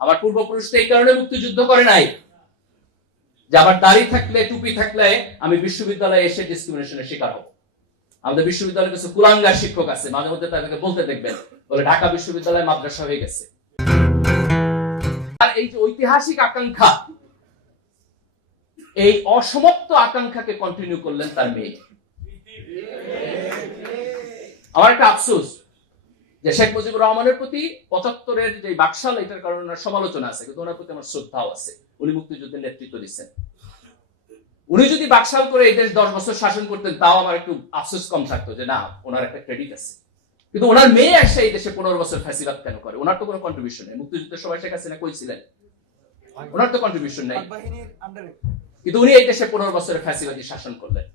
আমার পূর্বপুরুষরা এই কারণে মুক্তিযুদ্ধ করে নাই যে আমার দাড়ি থাকলে টুপি থাকলে আমি বিশ্ববিদ্যালয়ে এসে ডিসক্রিমিনেশনের শিকার হব। আমাদের বিশ্ববিদ্যালয়ে কিছু কুলাঙ্গার শিক্ষক আছে, মাঝে মধ্যে তাদেরকে বলতে দেখবেন, বলে ঢাকা বিশ্ববিদ্যালয় মাদ্রাসা হয়ে গেছে। আর এই যে ঐতিহাসিক আকাঙ্ক্ষা, এই অসমাপ্ত আকাঙ্ক্ষাকে কন্টিনিউ করলেন তার মেয়ে। আমার একটা আফসোস যে শেখ মুজিবুর রহমানের প্রতি 75-এর যে বাকশাল, এটার কারণে ওনার সমালোচনা আছে, কিন্তু ওনার প্রতি আমার শ্রদ্ধাও আছে। উনি মুক্তিযুদ্ধের নেতৃত্ব দিচ্ছেন। উনি যদি বাকশাল করে এই দেশ 10 বছর শাসন করতেন, তাও আমার একটু আফসোস কম থাকতো যে না, ওনার একটা ক্রেডিট আছে। কিন্তু ওনার মেয়ে এসে এই দেশে 15 বছর ফ্যাসিবাদ কেন করে? ওনার তো কোনো কন্ট্রিবিউশন নেই। মুক্তিযুদ্ধের সময় শেখ হাসিনা কই ছিলেন? ওনার তো কন্ট্রিবিউশন নেই, কিন্তু উনি এই দেশে 15 বছরের ফ্যাসিবাদী শাসন করলেন।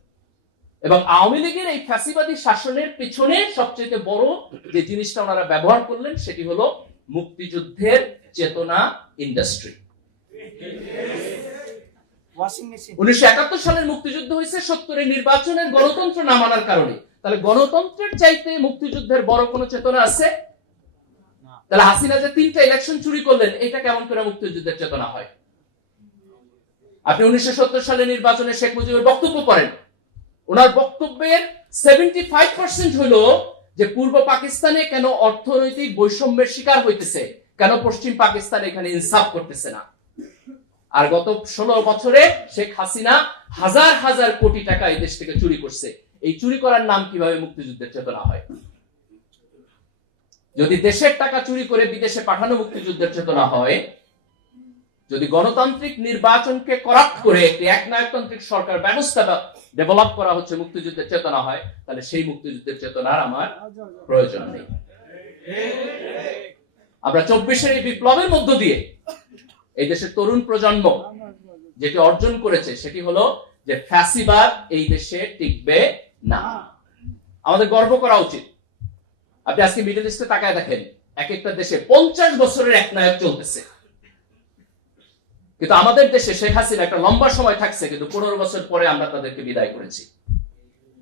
এবং আওয়ামী লীগের এই ফ্যাসিবাদী শাসনের পিছনে সবচেয়ে বড় যে জিনিসটা ওনারা ব্যবহার করলেন, সেটি হলো মুক্তিযুদ্ধের চেতনা ইন্ডাস্ট্রি। 1971 সালের মুক্তিযুদ্ধ হয়েছে 70-এর নির্বাচনের গণতন্ত্র না মানার কারণে। তাহলে গণতন্ত্রের চাইতে মুক্তিযুদ্ধের বড় কোনো চেতনা আছে? তাহলে হাসিনা যে 3টা ইলেকশন চুরি করলেন, এটা কেমন করে মুক্তিযুদ্ধের চেতনা হয়? আপনি 1970 সালের নির্বাচনে শেখ মুজিবের বক্তব্য পড়েন, ওনার বক্তব্যের 75% হলো যে পূর্ব পাকিস্তানে কেন অর্থনৈতিক বৈষম্যের শিকার হইতেছে, কেন পশ্চিম পাকিস্তান এখানে ইনসাফ করতেছে না। আর গত 16 বছরে শেখ হাসিনা হাজার হাজার কোটি টাকা এই দেশ থেকে চুরি করছে। এই চুরি করার নাম কিভাবে মুক্তিযুদ্ধের চেতনা হয়? যদি দেশের টাকা চুরি করে বিদেশে পাঠানো মুক্তিযুদ্ধের চেতনা হয়, যদি গণতান্ত্রিক নির্বাচনকে করাপ্ট করে একটি একনায়কতান্ত্রিক সরকার ব্যবস্থা ডেভেলপ করা হচ্ছে মুক্তিযুদ্ধের চেতনা হয়, তাহলে সেই মুক্তিযুদ্ধের চেতনার আমার প্রয়োজন নেই। আমরা 24-এর এই বিপ্লবের মধ্য দিয়ে এই দেশের তরুণ প্রজন্ম যেটি অর্জন করেছে, সেটি হলো যে ফ্যাসিবাদ এই দেশে টিকবে না। আমাদের গর্ব করা উচিত। আপনি আজকে মিডল ইস্টে তাকায় দেখেন, এক একটা দেশে 50 বছরের একনায়ক চলতেছে, কিন্তু আমাদের দেশে শেখ হাসিনা একটা লম্বা সময় থাকছে, কিন্তু 15 বছর পরে আমরা তাদেরকে বিদায় করেছি।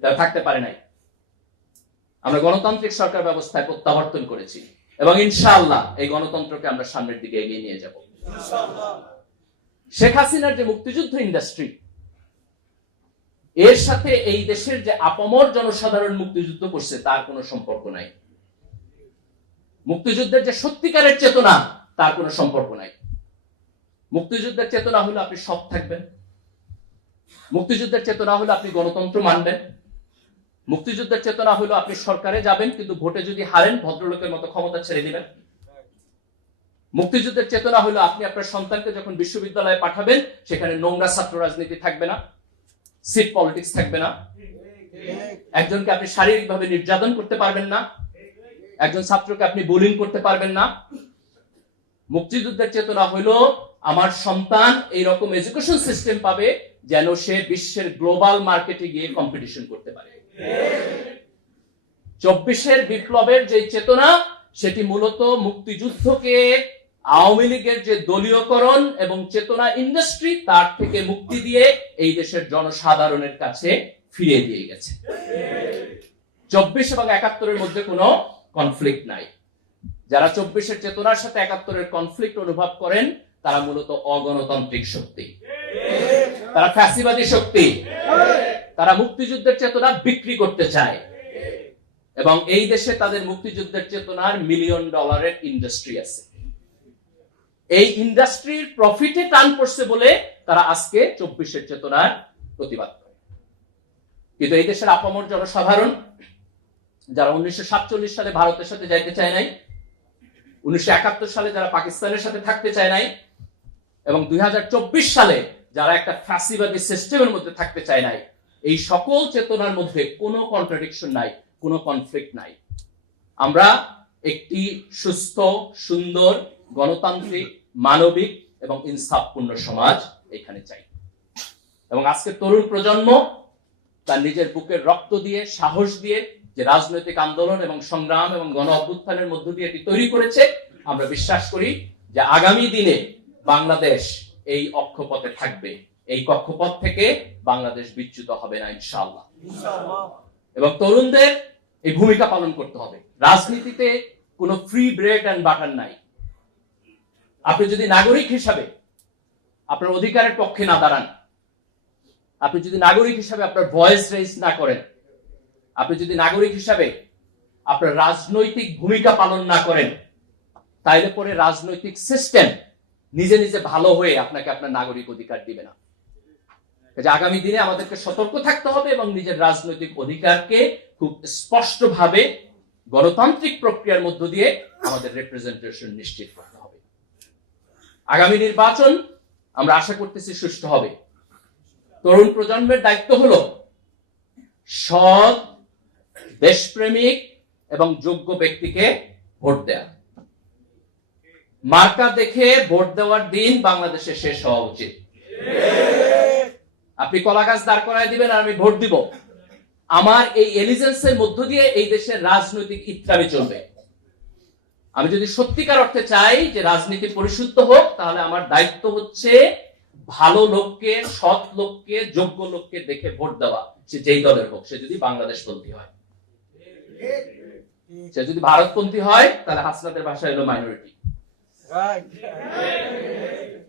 তারা থাকতে পারে নাই। আমরা গণতান্ত্রিক সরকার ব্যবস্থায় প্রত্যাবর্তন করেছি এবং ইনশাআল্লাহ এই গণতন্ত্রকে আমরা সামনের দিকে এগিয়ে নিয়ে যাব। শেখ হাসিনার যে মুক্তিযুদ্ধ ইন্ডাস্ট্রি, এর সাথে এই দেশের যে আপামর জনসাধারণ মুক্তিযুদ্ধ করছে তার কোনো সম্পর্ক নাই। মুক্তিযুদ্ধের যে সত্যিকারের চেতনা, তার কোনো সম্পর্ক নাই। মুক্তিযুদ্ধের চেতনা হলো আপনি সৎ থাকবেন, মুক্তিযুদ্ধের চেতনা হলো আপনি গণতন্ত্র মানবেন, মুক্তিযুদ্ধের চেতনা হলো আপনি সরকারে যাবেন, কিন্তু ভোটে যদি হারেন ভদ্রলোকের মতো ক্ষমতা ছেড়ে দিবেন। মুক্তিযুদ্ধের চেতনা হলো আপনি আপনার সন্তানকে যখন বিশ্ববিদ্যালয়ে পাঠাবেন, সেখানে নোংরা ছাত্র রাজনীতি থাকবে না, সিট পলিটিক্স থাকবে না, একজনকে আপনি শারীরিকভাবে নির্যাতন করতে পারবেন না, একজন ছাত্রকে আপনি বুলিং করতে পারবেন না। মুক্তিযুদ্ধের চেতনা হলো আমার সন্তান এই রকম এডুকেশন সিস্টেম পাবে যেন সে বিশ্বের গ্লোবাল মার্কেটে গিয়ে কম্পিটিশন করতে পারে। 24-এর বিপ্লবের যে চেতনা, সেটি মূলত মুক্তিযুদ্ধকে আওয়ামী লীগের যে দলীয়করণ এবং চেতনা ইন্ডাস্ট্রি, তার থেকে মুক্তি দিয়ে এই দেশের জনসাধারণের কাছে ফিরিয়ে দিয়ে গেছে। 24 এবং 71-এর মধ্যে কোনো কনফ্লিক্ট নাই। যারা 24-এর চেতনার সাথে 71-এর কনফ্লিক্ট অনুভব করেন, তারা মূলত অগণতান্ত্রিক শক্তি, তারা ফ্যাসিবাদী শক্তি, তারা মুক্তিযুদ্ধের চেতনা বিক্রি করতে চায় এবং এই দেশে তাদের মুক্তিযুদ্ধের চেতনার $1 মিলিয়ন ইন্ডাস্ট্রি আছে। এই ইন্ডাস্ট্রির প্রফিটে টান পড়ছে বলে তারা আজকে 24-এর চেতনার প্রতিবাদ করে। কিন্তু এই দেশের আপামর জনসাধারণ যারা 1947 সালে ভারতের সাথে যাইতে চায় নাই, 1971 সালে যারা পাকিস্তানের সাথে থাকতে চায় নাই, এবং 2024 সালে যারা একটা ফ্যাসিবাদী সিস্টেমের মধ্যে থাকতে চায় নাই, এই সকল চেতনার মধ্যে কোনো কন্ট্রাডিকশন নাই, কোনো কনফ্লিক্ট নাই। আমরা একটি সুস্থ, সুন্দর, গণতান্ত্রিক, মানবিক এবং ইনসাফপূর্ণ সমাজ এখানে চাই। এবং আজকের তরুণ প্রজন্ম তার নিজের বুকের রক্ত দিয়ে, সাহস দিয়ে যে রাজনৈতিক আন্দোলন এবং সংগ্রাম এবং গণ অভ্যুত্থানের মধ্য দিয়ে এটি তৈরি করেছে, আমরা বিশ্বাস করি যে আগামী দিনে বাংলাদেশ এই অক্ষপথে থাকবে। এই কক্ষপথ থেকে বাংলাদেশ বিচ্যুত হবে না ইনশাআল্লাহ। এবং তরুণদের এই ভূমিকা পালন করতে হবে। রাজনীতিতে কোনো ফ্রি ব্রেড এন্ড বাটার নাই। আপনি যদি নাগরিক হিসাবে আপনার অধিকারের পক্ষে না দাঁড়ান, আপনি যদি নাগরিক হিসাবে আপনার ভয়েস রেজ না করেন, আপনি যদি নাগরিক হিসাবে আপনার রাজনৈতিক ভূমিকা পালন না করেন, তাইলে পরে রাজনৈতিক সিস্টেম নিজে নিজে ভালো হয়ে আপনাকে আপনার নাগরিক অধিকার দিবে না। আগামী দিনে আমাদেরকে সতর্ক থাকতে হবে এবং নিজের রাজনৈতিক অধিকারকে খুব স্পষ্টভাবে গণতান্ত্রিক প্রক্রিয়ার মধ্য দিয়ে আমাদের রিপ্রেজেন্টেশন নিশ্চিত করতে হবে। আগামী নির্বাচন আমরা আশা করতেছি সুষ্ঠু হবে। তরুণ প্রজন্মের দায়িত্ব হলো সৎ, দেশপ্রেমিক এবং যোগ্য ব্যক্তিকে ভোট দেয়া। মার্কা দেখে ভোট দেওয়ার দিন বাংলাদেশে শেষ হওয়া উচিত। আপনি কলা গাছ দাঁড় করায় দিবেন আর আমি ভোট দিব, আমার এই এলিজেন্সের মধ্য দিয়ে এই দেশের রাজনৈতিক ইত্যাদি চলবে। আমি যদি সত্যিকার অর্থে চাই যে রাজনীতি পরিশুদ্ধ হোক, তাহলে আমার দায়িত্ব হচ্ছে ভালো লোককে, সৎ লোককে, যোগ্য লোককে দেখে ভোট দেওয়া, সে যেই দলের হোক। সে যদি বাংলাদেশপন্থী হয়, সে যদি ভারতপন্থী হয়, তাহলে হাসনাতের ভাষায় হলো মাইনরিটি।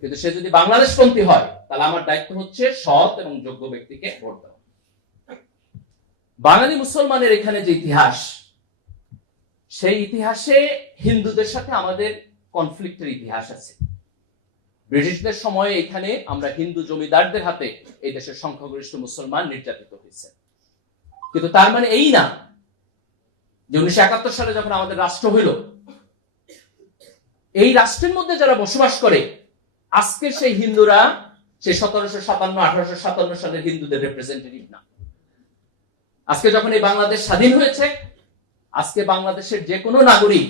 কিন্তু সে যদি বাংলাদেশপন্থী হয়, তাহলে আমার দায়িত্ব হচ্ছে সৎ এবং যোগ্য ব্যক্তিকে ভোট দেওয়া। বাঙালি মুসলমানের এখানে যে ইতিহাস, সেই ইতিহাসে হিন্দুদের সাথে আমাদের কনফ্লিক্টের ইতিহাস আছে। ব্রিটিশদের সময়ে এখানে আমরা হিন্দু জমিদারদের হাতে এই দেশের সংখ্যাগরিষ্ঠ মুসলমান নির্যাতিত হয়েছে। কিন্তু তার মানে এই না যে 1971 সালে যখন আমাদের রাষ্ট্র হইল, এই রাষ্ট্রের মধ্যে যারা বসবাস করে আজকে সেই হিন্দুরা সেই 1757-1857 সালের হিন্দুদের রিপ্রেজেন্টেটিভ না। আজকে যখন এই বাংলাদেশ স্বাধীন হয়েছে, আজকে বাংলাদেশের যে কোনো নাগরিক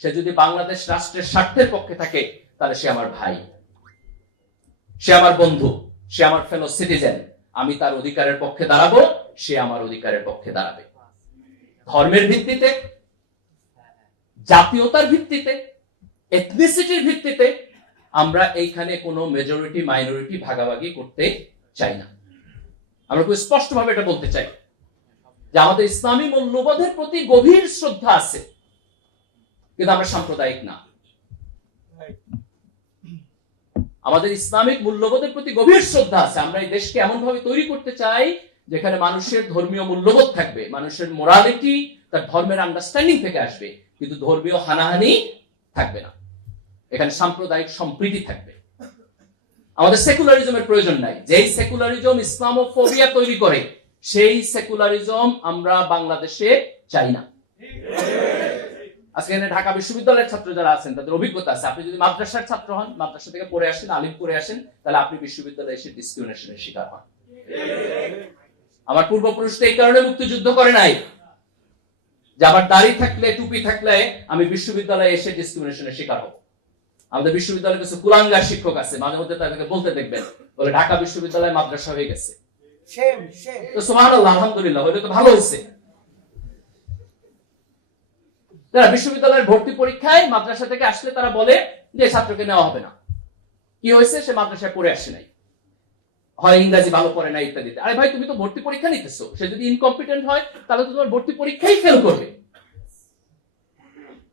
সে যদি বাংলাদেশ রাষ্ট্রের স্বার্থের পক্ষে থাকে, তাহলে সে আমার ভাই, সে আমার বন্ধু, সে আমার ফেলো সিটিজেন। আমি তার অধিকারের পক্ষে দাঁড়াবো, সে আমার অধিকারের পক্ষে দাঁড়াবে। ধর্মের ভিত্তিতে, জাতীয়তার ভিত্তিতে, এথনিসিটির ভিত্তিতে আমরা এইখানে কোনো মেজরিটি মাইনরিটি ভাগাভাগি করতে চাই না। আমরা খুব স্পষ্টভাবে এটা বলতে চাই যে আমাদের ইসলামী মূল্যবোধের প্রতি গভীর শ্রদ্ধা আছে, কিন্তু আমরা সাম্প্রদায়িক না। আমাদের ইসলামিক মূল্যবোধের প্রতি গভীর শ্রদ্ধা আছে। আমরা এই দেশকে এমন ভাবে তৈরি করতে চাই যেখানে মানুষের ধর্মীয় মূল্যবোধ থাকবে, মানুষের মোরালিটি তার ধর্মের আন্ডারস্ট্যান্ডিং থেকে আসবে, কিন্তু ধর্মীয় হানাহানি থাকবে না। এখানে সাম্প্রদায়িক সম্প্রীতি থাকবে। আমাদের সেকুলারিজমের প্রয়োজন নাই। যেই সেকুলারিজম ইসলামোফোবিয়া তৈরি করে, সেই সেকুলারিজম আমরা বাংলাদেশে চাই না। আজকে ঢাকা বিশ্ববিদ্যালয়ের ছাত্র যারা আছেন তাদের অভিজ্ঞতা আছে। আপনি যদি মাদ্রাসার ছাত্র হন, মাদ্রাসা থেকে পড়ে আসেন, আলিম করে আসেন, তাহলে আপনি বিশ্ববিদ্যালয়ে এসে ডিসক্রিমিনেশনের শিকার হন। আমার পূর্বপুরুষরা এই কারণে মুক্তিযুদ্ধ করে নাই যে আমার দাড়ি থাকলে, টুপি থাকলে আমি বিশ্ববিদ্যালয়ে এসে ডিসক্রিমিনেশনের শিকার হব। আমাদের বিশ্ববিদ্যালয়ে কিছু কুলাঙ্গার শিক্ষক আছে, মাঝে মধ্যে তাদেরকে বলতে দেখবেন, বলে ঢাকা বিশ্ববিদ্যালয় মাদ্রাসা হয়ে গেছে। তো সুবহানাল্লাহ, আলহামদুলিল্লাহ, হইলে তো ভালো হয়েছে। যারা বিশ্ববিদ্যালয়ের ভর্তি পরীক্ষায় মাদ্রাসা থেকে আসলে তারা বলে যে ছাত্রকে নেওয়া হবে না। কি হয়েছে? সে মাদ্রাসায় পড়ে আসে নাই, হয় ইংরেজি ভালো পড়ে নাই ইত্যাদি। আরে ভাই, তুমি তো ভর্তি পরীক্ষা নিতেছো, সে যদি ইনকম্পিটেন্ট হয় তাহলে তো তোমার ভর্তি পরীক্ষাই ফেল করবে।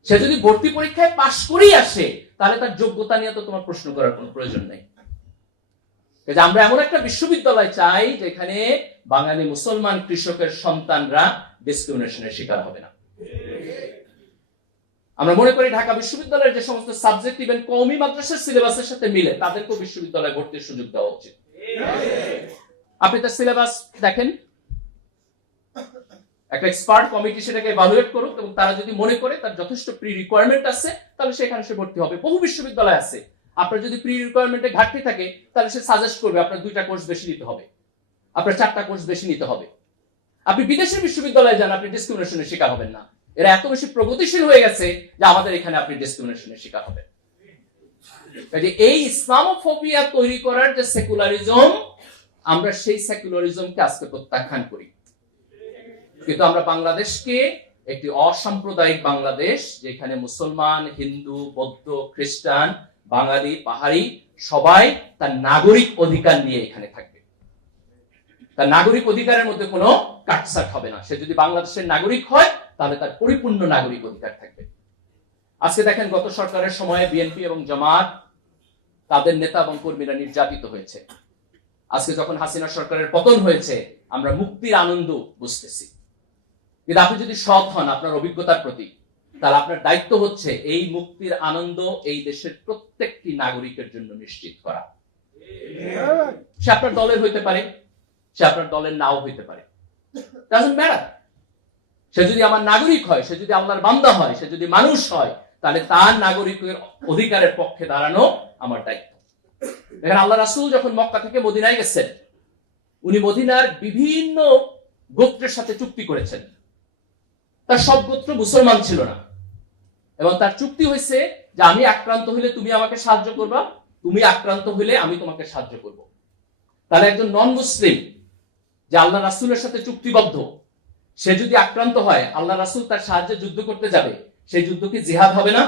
সে যদি ভর্তি পরীক্ষায় পাশ করেই আসে, তাহলে তার যোগ্যতা নিয়ে তো তোমার প্রশ্ন করার কোনো প্রয়োজন নেই। আমরা এমন একটা বিশ্ববিদ্যালয় চাই যেখানে বাঙালি মুসলমান কৃষকের সন্তানরা ডিসক্রিমিনেশনের শিকার হবে না। আমরা মনে করি ঢাকা বিশ্ববিদ্যালয়ের যে সমস্ত সাবজেক্ট ইভেন কওমি মাদ্রাসার সিলেবাসের সাথে মিলে, তাদেরকেও বিশ্ববিদ্যালয়ে ভর্তির সুযোগ দেওয়া উচিত। আপনি তার সিলেবাস দেখেন, একটা এক্সপার্ট কমিটি সেটাকে ইভালুয়েট করুক, এবং তারা যদি মনে করে তার যথেষ্ট প্রি রিকোয়ারমেন্ট আছে, তাহলে সেখানে সে ভর্তি হবে। বহু বিশ্ববিদ্যালয় আছে, আপনার যদি প্রি রিকোয়ারমেন্টে ঘাটতি থাকে, তাহলে সে সাজেস্ট করবে আপনার 2টা কোর্স বেশি নিতে হবে, আপনার 4টা কোর্স বেশি নিতে হবে। আপনি বিদেশের বিশ্ববিদ্যালয়ে যান, আপনি ডিসক্রিমিনেশনের শিকার হবেন না। এরা এত বেশি প্রগতিশীল হয়ে গেছে যে আমাদের এখানে আপনি ডিসক্রিমিনেশনের শিকার হবেন। এই ইসলামোফোবিয়া তৈরি করার যে সেকুলারিজম, আমরা সেই সেকুলারিজমকে আজকে প্রত্যাখ্যান করি। কিন্তু আমরা বাংলাদেশকে একটি অসাম্প্রদায়িক বাংলাদেশ, যেখানে মুসলমান, হিন্দু, বৌদ্ধ, খ্রিস্টান, বাঙালি, পাহাড়ি সবাই তার নাগরিক অধিকার নিয়ে এখানে থাকবে। তার নাগরিক অধিকারের মধ্যে কোনো কাটছাট হবে না। সে যদি বাংলাদেশের নাগরিক হয়, তাহলে তার পরিপূর্ণ নাগরিক অধিকার থাকবে। আজকে দেখেন, গত সরকারের সময়ে বিএনপি এবং জামাত তাদের নেতা এবং কর্মীরা নির্যাতিত হয়েছে। আজকে যখন হাসিনা সরকারের পতন হয়েছে, আমরা মুক্তির আনন্দ বুঝতেছি। কিন্তু আপনি যদি সৎ হন আপনার অভিজ্ঞতার প্রতি, তাহলে আপনার দায়িত্ব হচ্ছে এই মুক্তির আনন্দ এই দেশের প্রত্যেকটি নাগরিকের জন্য নিশ্চিত করা। সে আপনার দলের হইতে পারে, সে আপনার দলের নাও হইতে পারে, ডাজন্ট ম্যাটার। সে যদি আমার নাগরিক হয়, সে যদি আল্লাহর বান্দা হয়, সে যদি মানুষ হয়, তাহলে তার নাগরিকের অধিকারের পক্ষে দাঁড়ানো আমার দায়িত্ব। দেখেন, আল্লাহ রাসূল যখন মক্কা থেকে মদিনায় গেছেন, উনি মদিনার বিভিন্ন গোত্রের সাথে চুক্তি করেছেন। তার সব গোত্র মুসলমান ছিল না, এবং তার চুক্তি হয়েছে যে আমি আক্রান্ত হইলে তুমি আমাকে সাহায্য করবা, তুমি আক্রান্ত হইলে আমি তোমাকে সাহায্য করব। তাহলে একজন নন মুসলিম যে আল্লাহ রাসূলের সাথে চুক্তিবদ্ধ, সে যদি আক্রান্ত হয়, আল্লাহ রাসূল তার সাহায্যে যুদ্ধ করতে যাবে, সেই যুদ্ধ কি জিহাদ হবে না?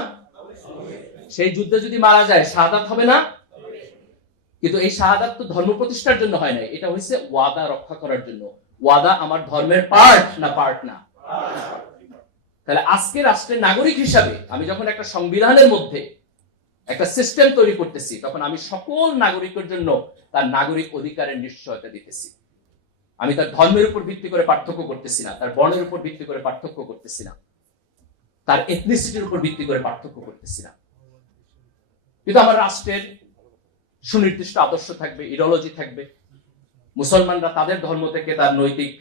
সেই যুদ্ধে যদি মারা যায় শাহাদাত হবে না? কিন্তু এই শাহাদাত তো ধর্ম প্রতিষ্ঠার জন্য হয় না, এটা হয়েছে ওয়াদা রক্ষা করার জন্য। ওয়াদা আমার ধর্মের পার্ট না? তাহলে আজকে রাষ্ট্রের নাগরিক হিসাবে আমি যখন একটা সংবিধানের মধ্যে একটা সিস্টেম তৈরি করতেছি, তখন আমি সকল নাগরিকের জন্য তার নাগরিক অধিকারের নিশ্চয়তা দিতেছি। আমি তার ধর্মের উপর ভিত্তি করে পার্থক্য করতেছি না, তার বর্ণের উপর ভিত্তি করে পার্থক্য করতেছি না, তার এথনিসিটির উপর ভিত্তি করে পার্থক্য করতেছি না। কিন্তু আমার রাষ্ট্রের সুনির্দিষ্ট আদর্শ থাকবে, ইডিওলজি থাকবে। মুসলমানরা তাদের ধর্ম থেকে তার নৈতিক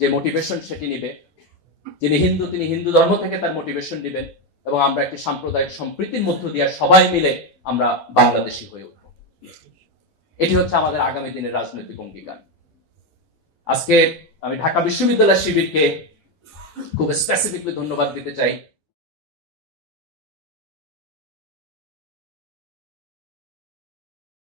যে মোটিভেশন সেটি নিবে, যিনি হিন্দু তিনি হিন্দু ধর্ম থেকে তার মোটিভেশন দিবেন, এবং আমরা একটি সাম্প্রদায়িক সম্প্রীতির মধ্য দিয়ে সবাই মিলে আমরা বাংলাদেশী হয়ে উঠব। এটি হচ্ছে আমাদের আগামী দিনের রাজনৈতিক অঙ্গীকার। আজকে আমি ঢাকা বিশ্ববিদ্যালয় শিবিরকে খুব স্পেসিফিকলি ধন্যবাদ দিতে চাই।